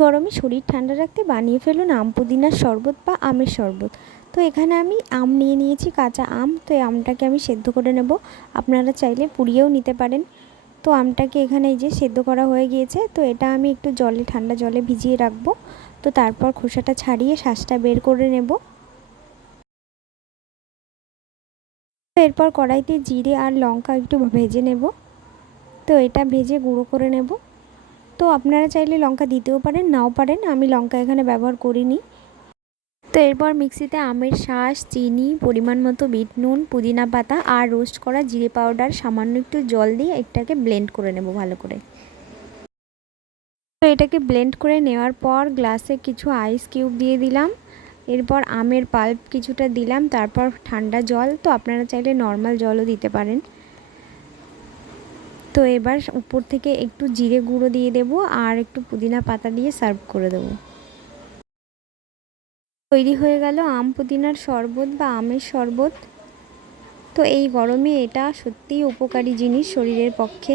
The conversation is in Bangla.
গরমে শরীর ঠান্ডা রাখতে বানিয়ে ফেলুন আম পুদিনার শরবত বা আমের শরবত। তো এখানে আমি আম নিয়ে নিয়েছি, কাঁচা আম। তো এই আমটাকে আমি সেদ্ধ করে নেব। আপনারা চাইলে পুড়িয়েও নিতে পারেন। তো আমটাকে এখানে এই যে সেদ্ধ করা হয়ে গিয়েছে, তো এটা আমি একটু জলে, ঠান্ডা জলে ভিজিয়ে রাখব। তো তারপর খোসাটা ছাড়িয়ে শ্বাসটা বের করে নেব। তো এরপর কড়াইতে জিরে আর লঙ্কা একটু ভেজে নেব। তো এটা ভেজে গুঁড়ো করে নেব। তো আপনারা চাইলে লঙ্কা দিতেও পারেন, নাও পারেন। আমি লঙ্কা এখানে ব্যবহার করিনি। তো এরপর মিক্সিতে আমের শাঁস, চিনি, পরিমাণ মতো বিট নুন, পুদিনা পাতা আর রোস্ট করা জিরে পাউডার সামান্য একটু জল দিয়ে এটাকে ব্লেন্ড করে নেব ভালো করে। তো এটাকে ব্লেন্ড করে নেওয়ার পর গ্লাসে কিছু আইস কিউব দিয়ে দিলাম। এরপর আমের পাল্প কিছুটা দিলাম, তারপর ঠান্ডা জল। তো আপনারা চাইলে নর্মাল জলও দিতে পারেন। তো এবার উপর থেকে একটু জিরে গুঁড়ো দিয়ে দেব আর একটু পুদিনা পাতা দিয়ে সার্ভ করে দেবো। তৈরি হয়ে গেল আম পুদিনার শরবত বা আমের শরবত। তো এই গরমে এটা সত্যিই উপকারী জিনিস শরীরের পক্ষে।